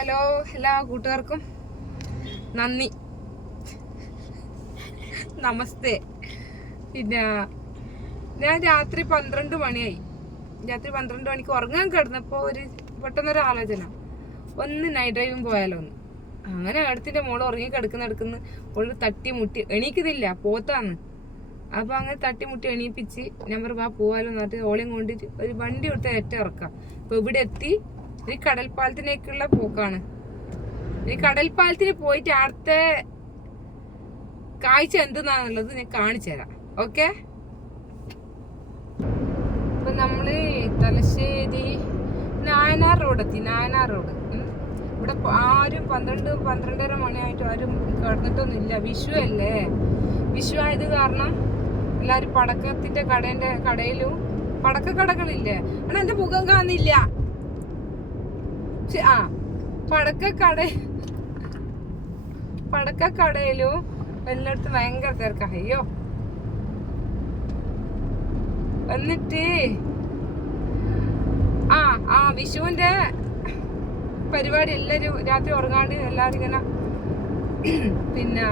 Hello എല്ലാ കൂട്ടുകാർക്കും നന്ദി, നമസ്തേ. പിന്നെ ഞാൻ രാത്രി 12 മണിയായി. രാത്രി 12 മണിക്ക് ഉറങ്ങാൻ കിടന്നപ്പോൾ പെട്ടെന്നൊരു ആലോചന, ഒന്ന് നൈറ്റ് ഡ്രൈവിങ് പോയാലോ ഒന്ന്. അങ്ങനെ അടുത്തിന്റെ മോള് ഉറങ്ങി കിടക്കുന്ന ഓള് തട്ടി മുട്ടി എണീക്കുന്നില്ല, പോത്താന്ന്. അപ്പൊ അങ്ങനെ തട്ടിമുട്ടി എണീപ്പിച്ച് നമ്പർ പോവാലോ എന്ന് പറഞ്ഞിട്ട് ഓളെയും കൊണ്ടിട്ട് ഒരു വണ്ടി കൊടുത്ത ഏറ്റ ഇറക്കാം. ഇപ്പൊ ഇവിടെ എത്തി. ഈ കടൽപ്പാലത്തിലേക്കുള്ള പോക്കാണ്. ഈ കടൽപ്പാലത്തിന് പോയിട്ട് അടുത്ത കാഴ്ച എന്തെന്നാന്നുള്ളത് ഞാൻ കാണിച്ചു തരാം. ഓക്കെ, ഇപ്പൊ നമ്മള് തലശ്ശേരി നായനാർ റോഡ് എത്തി. നായനാർ റോഡ് ഇവിടെ ആരും 12-12:30 മണിയായിട്ട് ആരും കിടന്നിട്ടൊന്നുമില്ല. വിഷു അല്ലേ, വിഷു ആയത് കാരണം എല്ലാരും പടക്കത്തിന്റെ കടയിലും പടക്കക്കടകളില്ലേ. എടാ എന്റെ മുഖം കാണുന്നില്ല. പടക്കക്കടയിലും എല്ലായിടത്തും ഭയങ്കര തിരക്കാ. അയ്യോ, എന്നിട്ട് വിഷുവിന്റെ പരിപാടി എല്ലാരും രാത്രി ഉറങ്ങാണ്ട് എല്ലാരും ഇങ്ങനെ പിന്നെ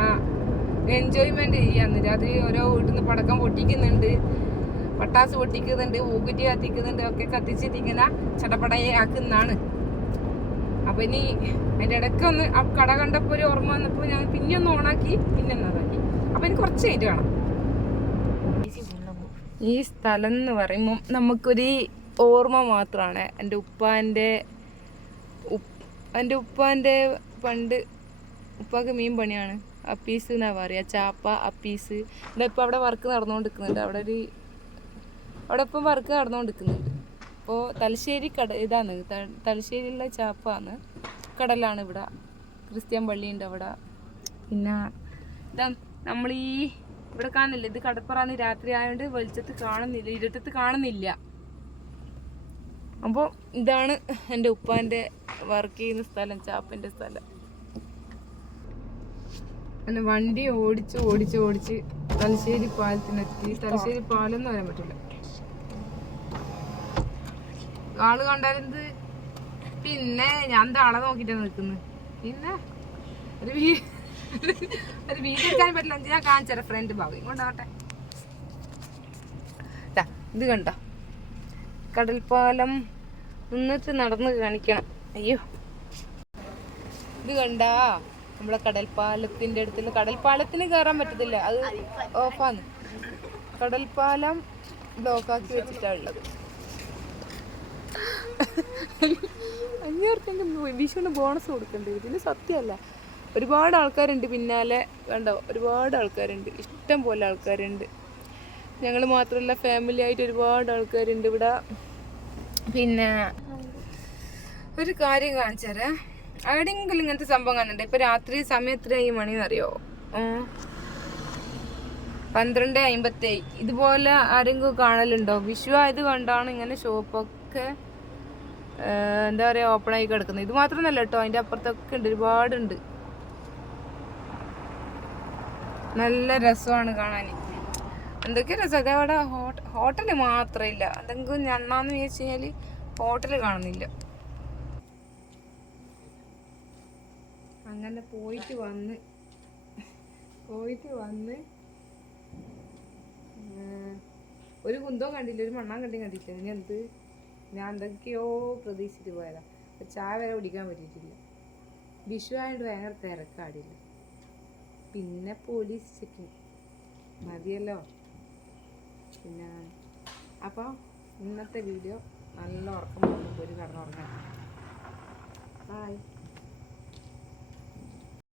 എൻജോയ്മെന്റ് ചെയ്യാന്ന്. രാത്രി ഓരോ വീട്ടിൽ നിന്ന് പടക്കം പൊട്ടിക്കുന്നുണ്ട്, പട്ടാസ് പൊട്ടിക്കുന്നുണ്ട്, ഊകുറ്റി കത്തിക്കുന്നുണ്ട്, ഒക്കെ കത്തിച്ചിട്ട് ഇങ്ങനെ ചടപടയെ ആക്കുന്നതാണ്. അപ്പൊ ഇനി അതിന്റെ ഇടയ്ക്കൊന്ന് ആ കട കണ്ടപ്പോ ഒരു ഓർമ്മ വന്നപ്പോ ഞാൻ പിന്നെ ഒന്ന് ഓണാക്കി, പിന്നെ ഒന്നാക്കി. അപ്പൊ എനിക്ക് കുറച്ച് കഴിഞ്ഞിട്ട് കാണാം. ഈ സ്ഥലം എന്ന് പറയുമ്പോൾ നമുക്കൊരു ഓർമ്മ മാത്രമാണ്. എൻ്റെ ഉപ്പാന്റെ പണ്ട് ഉപ്പാക്ക് മീൻ പണിയാണ്. അപ്പീസ് എന്നാ പറയാ, ചാപ്പ അപ്പീസ്. ഇപ്പൊ അവിടെ വർക്ക് നടന്നുകൊണ്ടിരിക്കുന്നുണ്ട്. അവിടെ ഇപ്പം വർക്ക് നടന്നുകൊണ്ടിരിക്കുന്നുണ്ട്. അപ്പോൾ തലശ്ശേരി ഇതാണ്, തലശ്ശേരിയിലുള്ള ചാപ്പാണ്, കടലാണ് ഇവിടെ. ക്രിസ്ത്യൻ പള്ളിയുണ്ട് അവിടെ. പിന്നെ ഇതാ നമ്മൾ ഇവിടെ കാണുന്നില്ല, ഇത് കടപ്പുറാന്ന്. രാത്രി ആയതുകൊണ്ട് വെളിച്ചത്ത് കാണുന്നില്ല, ഇരുട്ടത്ത് കാണുന്നില്ല. അപ്പോൾ ഇതാണ് എൻ്റെ ഉപ്പാന്റെ വർക്ക് ചെയ്യുന്ന സ്ഥലം, ചാപ്പന്റെ സ്ഥലം. അങ്ങനെ വണ്ടി ഓടിച്ച് തലശ്ശേരി പാലത്തിനെത്തി. തലശ്ശേരി പാലം എന്ന് പറയാൻ പറ്റില്ല, ആള് കണ്ടാലെന്ത്. പിന്നെ ഞാൻ എന്താ ആളെ നോക്കിട്ടാണ് നിൽക്കുന്നത്. പിന്നെ ഒരു വീഡിയോ എടുക്കാൻ പറ്റില്ല. ഞാൻ കാണിച്ചാൽ ഫ്രണ്ട് ഭാഗം കൊണ്ടാവട്ടെ. ഇത് കണ്ട കടൽപ്പാലം നിന്നിട്ട് നടന്ന് കാണിക്കണം. അയ്യോ, ഇത് കണ്ടാ നമ്മളെ കടൽപ്പാലത്തിന്റെ അടുത്തുള്ള കടൽപ്പാലത്തിന് കയറാൻ പറ്റത്തില്ല, അത് ഓഫാന്ന്. കടൽപ്പാലം ബ്ലോക്കാക്കി വെച്ചിട്ടാ ഉള്ളത്. 500 വിഷുവിന് ബോണസ് കൊടുക്കണ്ടേ ഇതിന്? സത്യമല്ല. ഒരുപാട് ആൾക്കാരുണ്ട് പിന്നാലെ, കണ്ടോ, ഒരുപാട് ആൾക്കാരുണ്ട്, ഇഷ്ടം പോലെ ആൾക്കാരുണ്ട്. ഞങ്ങൾ മാത്രമല്ല, ഫാമിലി ആയിട്ട് ഒരുപാട് ആൾക്കാരുണ്ട് ഇവിടെ. പിന്നെ ഒരു കാര്യം കാണിച്ചാരേ, എവിടെയെങ്കിലും ഇങ്ങനത്തെ സംഭവം കാണുന്നുണ്ട്. ഇപ്പൊ രാത്രി സമയം എത്രയായി മണിന്നറിയോ? 12:57. ഇതുപോലെ ആരെങ്കിലും കാണലുണ്ടോ? വിഷു ആയത് കൊണ്ടാണ് ഇങ്ങനെ ഷോപ്പൊക്കെ എന്താ പറയാ ഓപ്പൺ ആയി കിടക്കുന്നത്. ഇത് മാത്രമല്ല കേട്ടോ, അതിന്റെ അപ്പുറത്തൊക്കെ ഉണ്ട്, ഒരുപാടുണ്ട്. നല്ല രസമാണ് കാണാൻ. എന്തൊക്കെ രസം. അതവിടെ ഹോട്ടല് മാത്രമില്ല, എന്തെങ്കിലും ഞണ്ണാന്ന് വിചാരിച്ചു കഴിഞ്ഞാല് ഹോട്ടല് കാണുന്നില്ല. അങ്ങനെ പോയിട്ട് വന്ന് ഒരു കുന്തവും കണ്ടില്ല, ഒരു മണ്ണാൻ കണ്ടില്ല. ഇനി എന്ത്, ഞാൻ എന്തൊക്കെയോ പ്രതീക്ഷിച്ചിട്ട് പോയതാ. ചായ വരെ കുടിക്കാൻ പറ്റിയിട്ടില്ല. വിഷു ആയതുകൊണ്ട് ഭയങ്കര തിരക്കാടില്ല. പിന്നെ പോലീസ് ചെക്കിങ് മതിയല്ലോ. പിന്നെ അപ്പോൾ ഇന്നത്തെ വീഡിയോ, നല്ല ഉറക്കം പോകുമ്പോൾ ഒരു